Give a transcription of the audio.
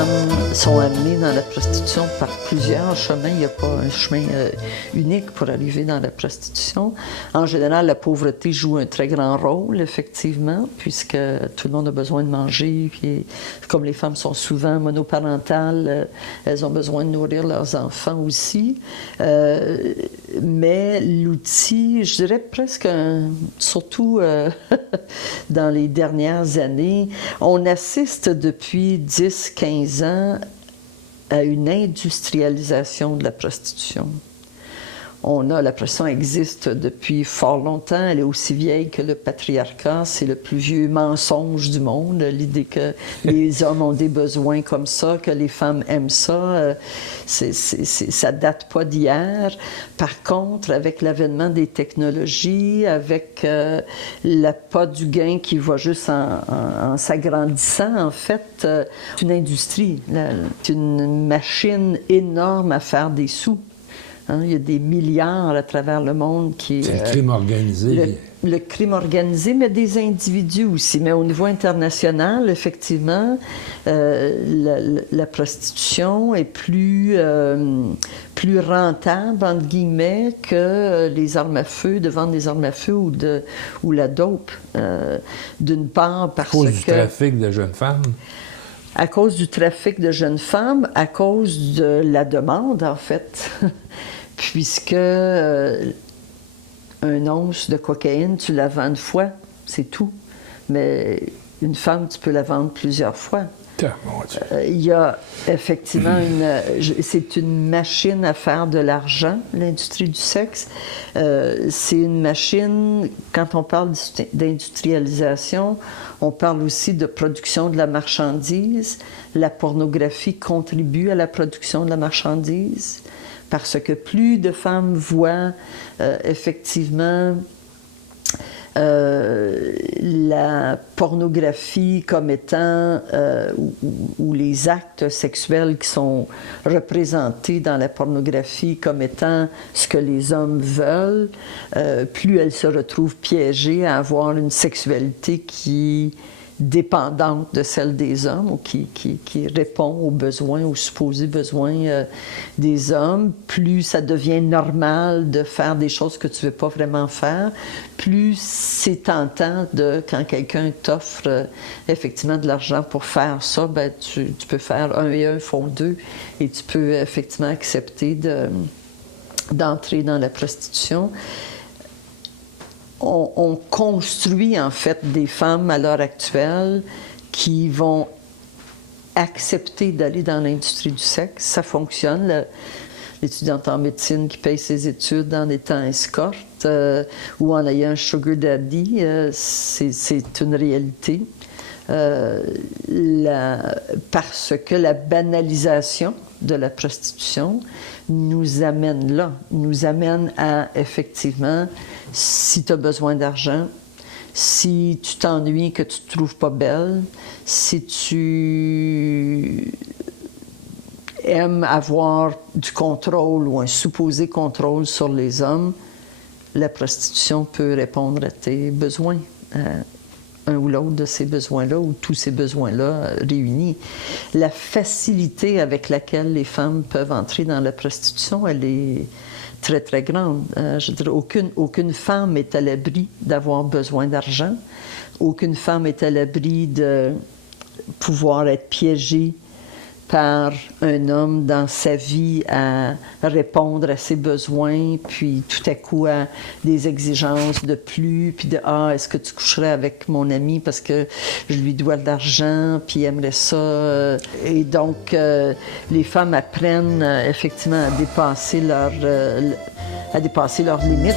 femmes sont amenées dans la prostitution par plusieurs chemins. Il n'y a pas un chemin unique pour arriver dans la prostitution. En général, la pauvreté joue un très grand rôle, effectivement, puisque tout le monde a besoin de manger. Puis, comme les femmes sont souvent monoparentales, elles ont besoin de nourrir leurs enfants aussi. Mais l'outil, je dirais presque, surtout dans les dernières années, on assiste depuis 10-15 ans à une industrialisation de la prostitution. La prostitution existe depuis fort longtemps, elle est aussi vieille que le patriarcat, c'est le plus vieux mensonge du monde, l'idée que les hommes ont des besoins comme ça, que les femmes aiment ça, ça date pas d'hier. Par contre, avec l'avènement des technologies, avec l'appât du gain qui va juste en s'agrandissant, en fait, c'est une industrie, c'est une machine énorme à faire des sous. Il y a des milliards à travers le monde qui... C'est le crime organisé. Le crime organisé, mais des individus aussi. Mais au niveau international, effectivement, la prostitution est plus rentable, entre guillemets, que les armes à feu, de vendre des armes à feu ou la dope. D'une part parce que... À cause du trafic de jeunes femmes. À cause du trafic de jeunes femmes, à cause de la demande, en fait. Puisque un once de cocaïne, tu la vends une fois, c'est tout. Mais une femme, tu peux la vendre plusieurs fois. Il y a effectivement c'est une machine à faire de l'argent, l'industrie du sexe. C'est une machine, quand on parle d'industrialisation, on parle aussi de production de la marchandise. La pornographie contribue à la production de la marchandise. Parce que plus de femmes voient effectivement la pornographie comme étant, ou les actes sexuels qui sont représentés dans la pornographie comme étant ce que les hommes veulent, plus elles se retrouvent piégées à avoir une sexualité qui dépendante de celle des hommes, ou qui répond aux besoins, aux supposés besoins des hommes, plus ça devient normal de faire des choses que tu ne veux pas vraiment faire, plus c'est tentant quand quelqu'un t'offre effectivement de l'argent pour faire ça, ben tu peux faire 1 et 1 font 2, et tu peux effectivement accepter d'entrer dans la prostitution. On construit en fait des femmes à l'heure actuelle qui vont accepter d'aller dans l'industrie du sexe. Ça fonctionne. L'étudiante en médecine qui paye ses études en étant escorte ou en ayant un sugar daddy, c'est une réalité. Parce que la banalisation de la prostitution nous amène là, nous amène à, effectivement, si tu as besoin d'argent, si tu t'ennuies, que tu ne te trouves pas belle, si tu aimes avoir du contrôle ou un supposé contrôle sur les hommes, la prostitution peut répondre à tes besoins. Un ou l'autre de ces besoins-là, ou tous ces besoins-là réunis. La facilité avec laquelle les femmes peuvent entrer dans la prostitution, elle est très, très grande. Je dirais, aucune femme est à l'abri d'avoir besoin d'argent. Aucune femme est à l'abri de pouvoir être piégée par un homme dans sa vie à répondre à ses besoins, puis tout à coup à des exigences de plus, puis est-ce que tu coucherais avec mon ami parce que je lui dois de l'argent, puis il aimerait ça. Et donc, les femmes apprennent effectivement à dépasser leurs limites.